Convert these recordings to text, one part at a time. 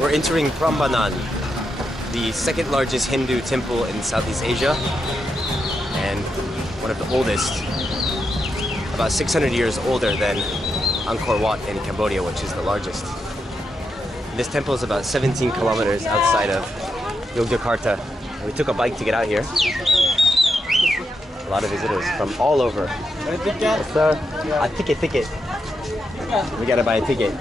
We're entering Prambanan, the second largest Hindu temple in Southeast Asia and one of the oldest, about 600 years older than Angkor Wat in Cambodia, which is the largest. This temple is about 17 kilometers outside of Yogyakarta. And we took a bike to get out here. A lot of visitors from all over. Yes, sir. A ticket. We gotta buy a ticket.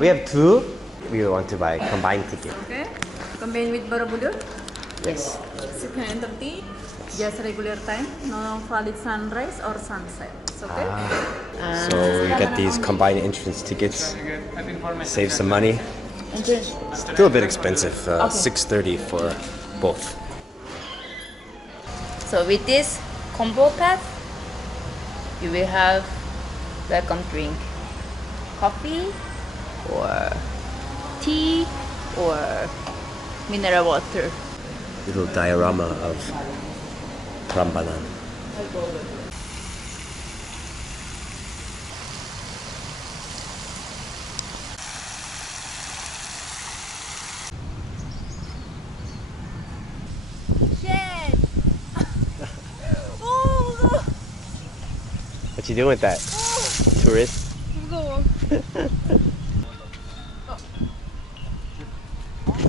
We have two. We want to buy combined ticket. Okay. Combine with Borobudur? Yes. 630. Just regular time. No valid sunrise or sunset. It's okay? So we get these combined entrance tickets. Save some money. Still a bit expensive. $630 for both. So with this combo pack, you will have welcome drink. Coffee or tea or mineral water. Little diorama of Prambanan. Shit! Oh! What you doing with that? Tourist?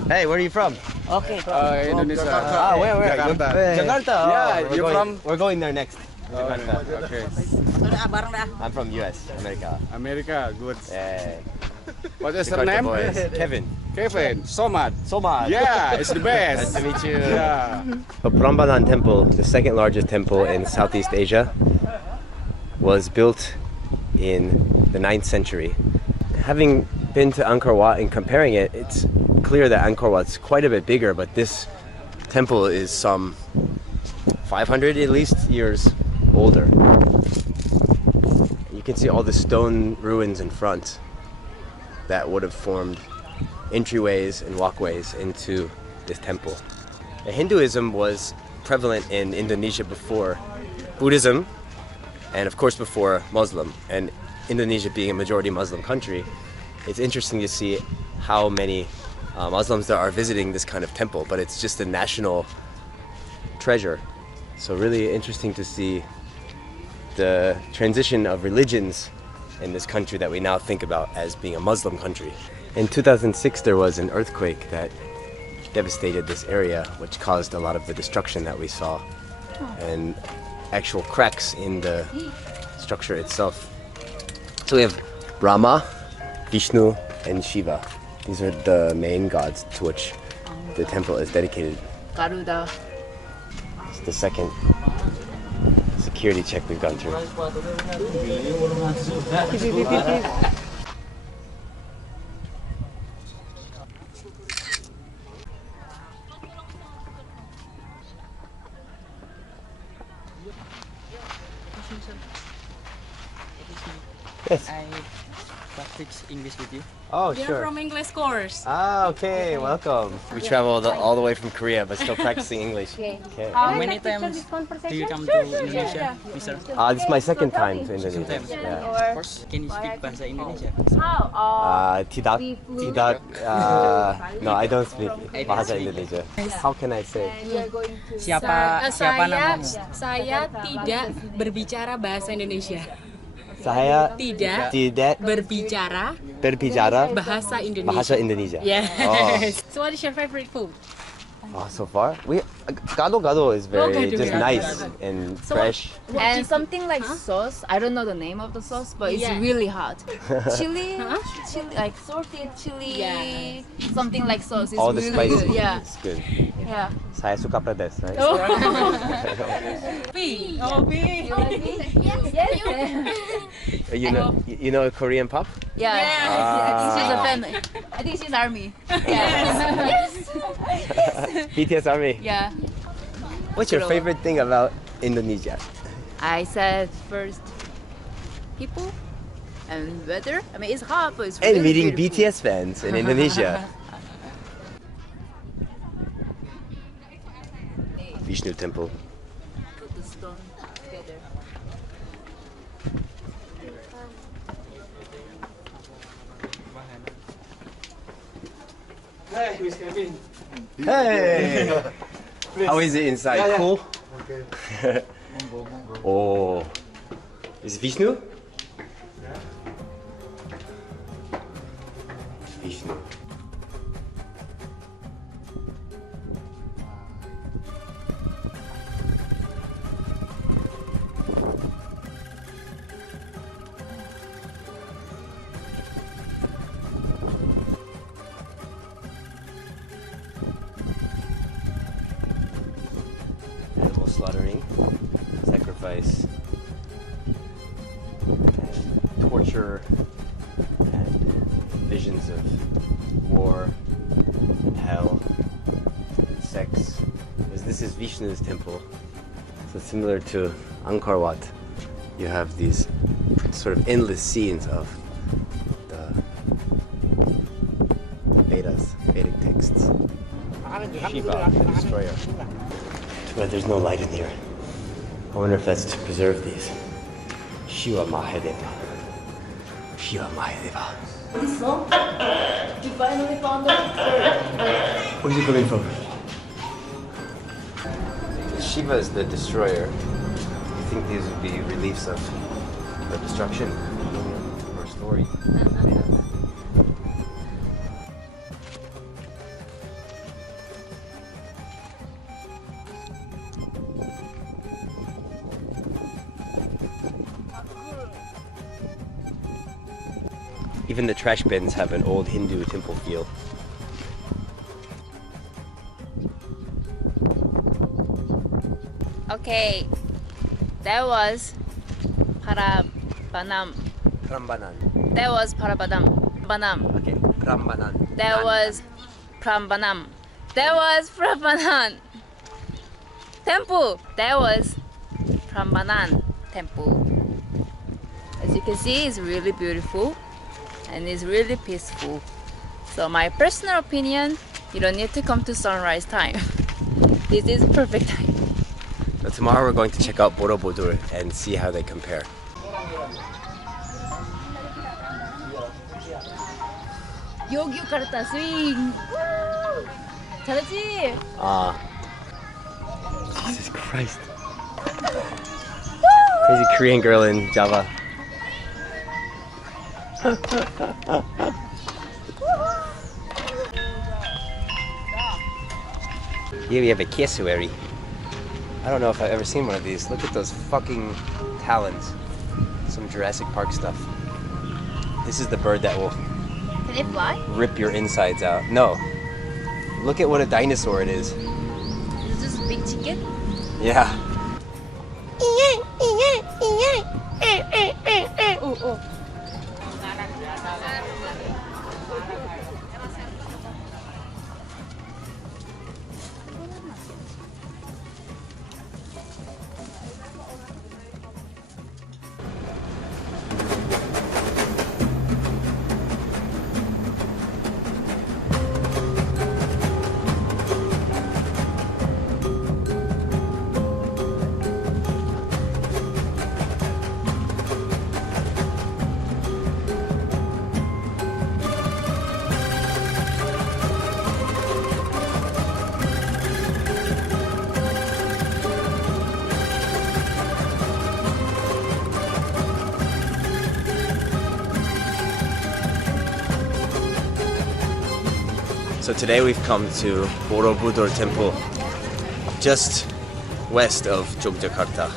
Hey, where are you from? Okay. Indonesia. Where? Jakarta. Jakarta. Yeah, you're from? We're going there next. Jakarta. Okay. I'm from US, America. America, good. Yeah. What is your Jakarta name? boys. Kevin. Kevin. Somad. Somad. Yeah, it's the Nice best. to meet you. Yeah. The Prambanan Temple, the second largest temple in Southeast Asia, was built in the 9th century. Having been to Angkor Wat and comparing it, it's clear that Angkor Wat's quite a bit bigger, but this temple is some 500 at least years older. You can see all the stone ruins in front that would have formed entryways and walkways into this temple. Hinduism was prevalent in Indonesia before Buddhism, and of course before Muslim. And Indonesia being a majority Muslim country, it's interesting to see how many Muslims there are visiting this kind of temple, but it's just a national treasure. So really interesting to see the transition of religions in this country that we now think about as being a Muslim country. In 2006 there was an earthquake that devastated this area, which caused a lot of the destruction that we saw and actual cracks in the structure itself. So we have Brahma, Vishnu and Shiva. These are the main gods to which the temple is dedicated. Garuda. It's the second security check we've gone through. Yes. I practice English with you. Oh, We are sure. from English course. Okay, welcome. We traveled all the way from Korea, but still practicing English. Okay. How many times do you come to Indonesia, Mister? This is my second time to Indonesia. Time. Yeah. Of course, can you speak bahasa Indonesia? Tidak. No, I don't speak bahasa Indonesia. How can I say? Siapa namamu? Saya tidak berbicara bahasa Indonesia. Saya Tidak berbicara bahasa Indonesia. bahasa Indonesia. Yes. So what is your favorite food? So far, gado is very Gado-gado. just nice and fresh. And something like sauce. I don't know the name of the sauce, but it's Yeah. really hot. Chili, like salted chili. Yeah. Something like sauce. It's All the really spices, good. Yeah. it's good. Yeah. Saya suka pedas, right? P. You know Korean pop? Yeah. I think she's a fan. I think she's army. Yes. BTS Army. Yeah. What's your True. favorite thing about Indonesia? I said first people and weather. I mean, it's hot, but it's really And meeting beautiful. BTS fans in Indonesia. Vishnu temple. done together. Hey, Miss Kevin. Hey! How is it inside? Yeah, yeah. Cool? Okay. Oh. Is it Vishnu? Vishnu. Animal slaughtering, sacrifice, and torture, and visions of war, and hell, and sex. Because this is Vishnu's temple, so similar to Angkor Wat, you have these sort of endless scenes of the Vedas, Vedic texts. Shiva, the destroyer. Too bad there's no light in here. I wonder if that's to preserve these. Shiva Mahadeva. Shiva Mahadeva. This song, we finally found it. Where's he coming from? Shiva is the destroyer. You think these would be reliefs of the destruction or story? Even the trash bins have an old Hindu temple feel. Okay, that was Prambanan. Prambanan. That was Prambanan. Okay, Prambanan. That was Prambanan. That was Prambanan Temple. That was Prambanan Temple. As you can see, it's really beautiful and it's really peaceful. So my personal opinion, you don't need to come to sunrise time. This is perfect time. So tomorrow we're going to check out Borobudur and see how they compare. Yogyakarta swing. 잘했지? Jesus Christ. Crazy Korean girl in Java. Here we have a cassowary. I don't know if I've ever seen one of these. Look at those fucking talons. Some Jurassic Park stuff. This is the bird that will Can it fly? rip your insides out. No. Look at what a dinosaur it is. Is this a big chicken? Yeah. Oh. So today we've come to Borobudur Temple, just west of Yogyakarta.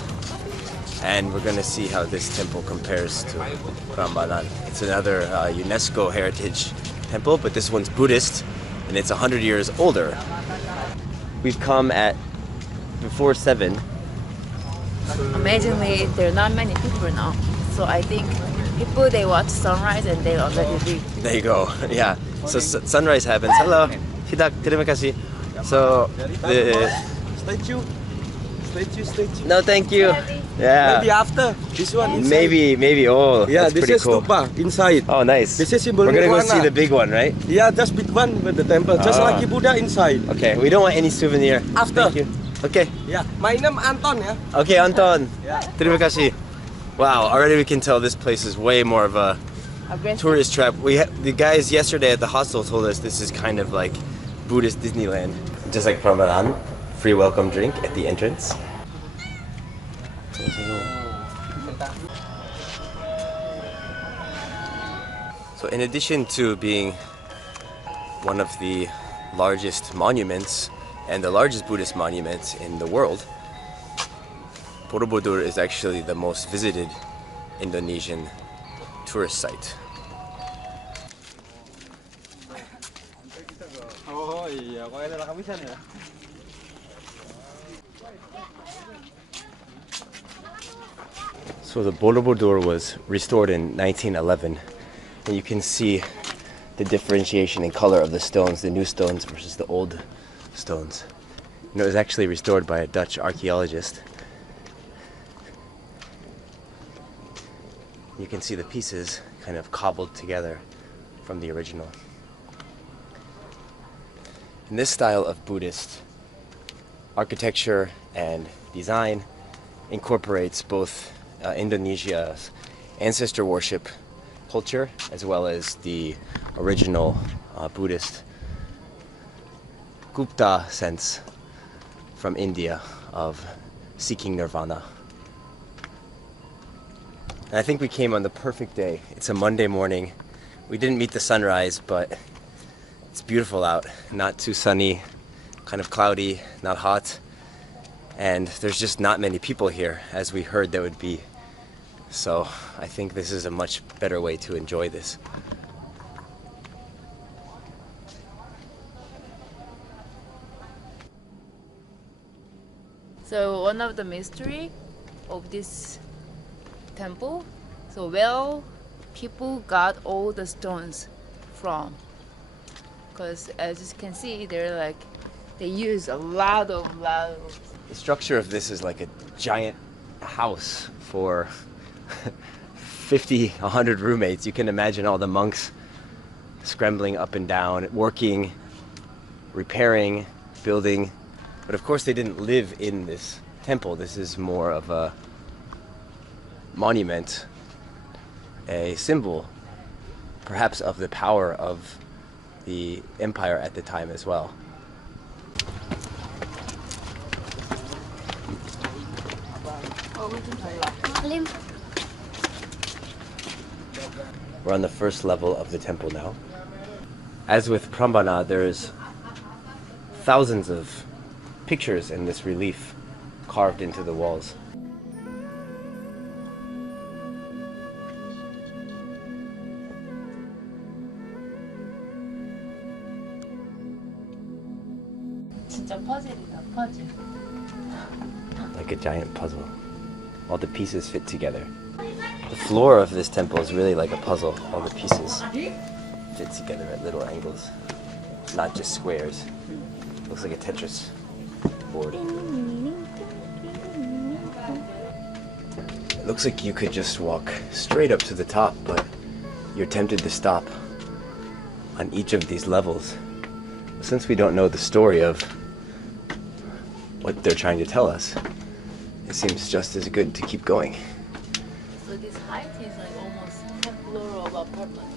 And we're gonna see how this temple compares to Prambanan. It's another UNESCO heritage temple, but this one's Buddhist, and it's 100 years older. We've come at before 7. Amazingly, there are not many people now. So I think people, they watch sunrise and they already leave. There you go. Yeah. So sunrise happens. Hello. Tidak, terima kasih. So the Statue. no, thank you. Yeah. Maybe after this one inside. Maybe. Oh, Yeah, that's this pretty is cool. stupa inside. Oh, nice. This is symbol We're gonna go Nirvana. see the big one, right? Yeah, just big one with the temple, just Ah. like the Buddha inside. Okay. We don't want any souvenir. After. Thank you. Okay. Ya, my name Anton ya. Okay, Anton. Yeah. Terima kasih. Wow, already we can tell this place is way more of a tourist trap. The guys yesterday at the hostel told us this is kind of like Buddhist Disneyland. Just like Prambanan, free welcome drink at the entrance. So in addition to being one of the largest monuments and the largest Buddhist monument in the world, Borobudur is actually the most visited Indonesian tourist site. Oh iya, kok ada kamisan ya? So the Borobudur was restored in 1911, and you can see the differentiation in color of the stones, the new stones versus the old stones. And it was actually restored by a Dutch archaeologist. You can see the pieces kind of cobbled together from the original. And this style of Buddhist architecture and design incorporates both Indonesia's ancestor worship culture as well as the original Buddhist Gupta sense from India of seeking nirvana. And I think we came on the perfect day. It's a Monday morning. We didn't meet the sunrise, but it's beautiful out. Not too sunny, kind of cloudy, not hot. And there's just not many people here, as we heard there would be. So I think this is a much better way to enjoy this. So one of the mystery of this temple, so where people got all the stones from, because as you can see, they use a lot of. The structure of this is like a giant house for 50, 100 roommates. You can imagine all the monks scrambling up and down, working, repairing, building. But of course they didn't live in this temple. This is more of a monument, a symbol, perhaps of the power of the empire at the time as well. We're on the first level of the temple now. As with Prambanan, there's thousands of pictures in this relief carved into the walls. 진짜 퍼즐이다, 퍼즐. Like a giant puzzle. All the pieces fit together. The floor of this temple is really like a puzzle. All the pieces fit together at little angles, not just squares. Looks like a Tetris board. It looks like you could just walk straight up to the top, but you're tempted to stop on each of these levels. Since we don't know the story of what they're trying to tell us, it seems just as good to keep going. So this height is like almost 10 floor of apartment.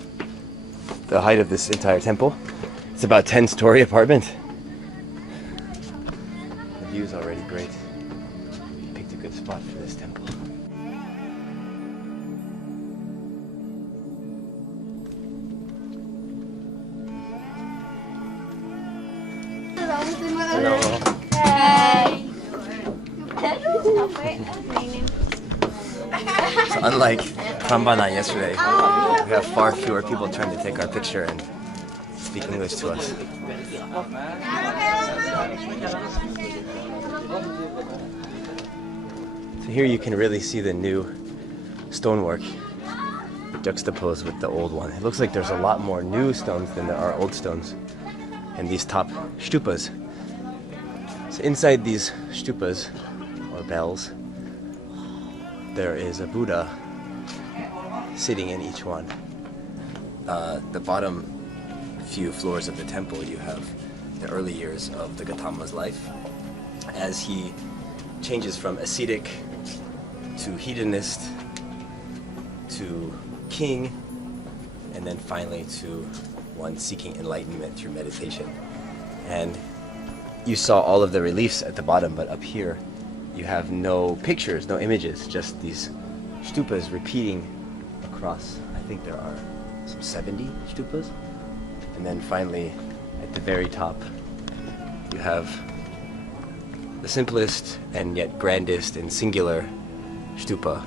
The height of this entire temple, it's about 10-story apartment. The view's already great. Picked a good spot for this temple. Hello. So unlike Prambanan yesterday, we have far fewer people trying to take our picture and speak English to us. So here you can really see the new stonework juxtaposed with the old one. It looks like there's a lot more new stones than there are old stones. And these top stupas. So inside these stupas, or bells, there is a Buddha sitting in each one. The bottom few floors of the temple, you have the early years of the Gautama's life. as he changes from ascetic to hedonist to king, and then finally to one seeking enlightenment through meditation. And you saw all of the reliefs at the bottom, but up here you have no pictures, no images, just these stupas repeating across. I think there are some 70 stupas. And then finally, at the very top, you have the simplest and yet grandest and singular stupa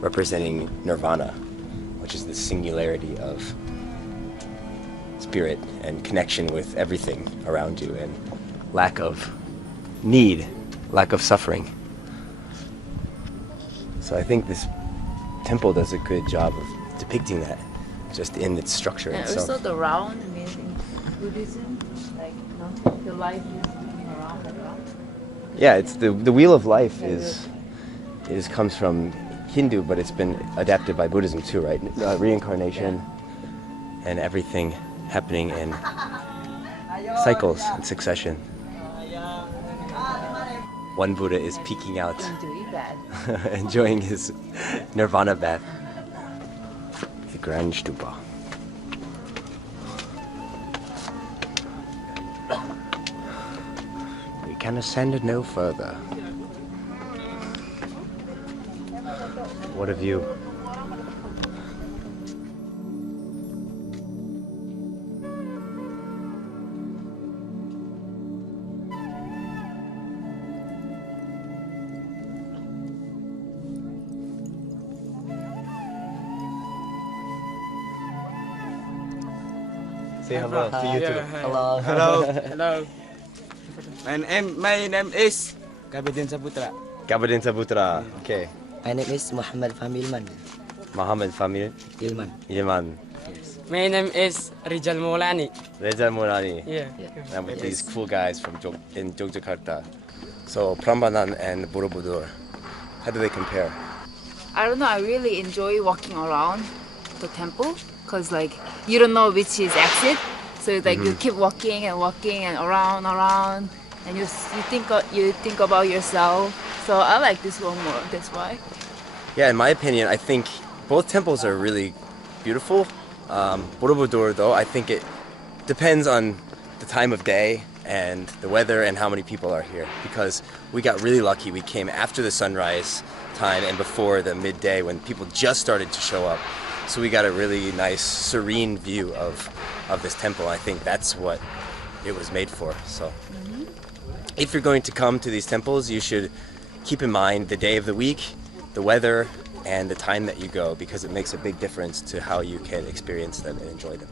representing nirvana, which is the singularity of spirit and connection with everything around you and lack of need, lack of suffering. So I think this temple does a good job of depicting that, just in its structure And itself. also the round means in Buddhism, like the life is moving around and around. Yeah, it's the wheel of life comes from Hindu, but it's been adapted by Buddhism too, right? Reincarnation and everything happening in cycles and succession. One Buddha is peeking out, Enjoy that. enjoying his nirvana bath. The Grand Stupa. We can ascend no further. What a view. Say hello to you too. Hello. Hello. My name is Kabidin Saputra. Kabadin Saputra. Okay. My name is Muhammad Familman. Muhammad Famil Ilman. Ilman. My name is Rijal Maulani. Reza Murani. Yeah. I'm with these cool guys from in Yogyakarta. So Prambanan and Borobudur, how do they compare? I don't know, I really enjoy walking around the temple because like you don't know which is exit, so it's like you keep walking and walking and around and you think about yourself. So I like this one more, that's why. Yeah, in my opinion, I think both temples are really beautiful. Borobudur, though, I think it depends on the time of day and the weather and how many people are here, because we got really lucky. We came after the sunrise time and before the midday when people just started to show up. So we got a really nice, serene view of this temple. I think that's what it was made for. So if you're going to come to these temples, you should keep in mind the day of the week, the weather, and the time that you go, because it makes a big difference to how you can experience them and enjoy them.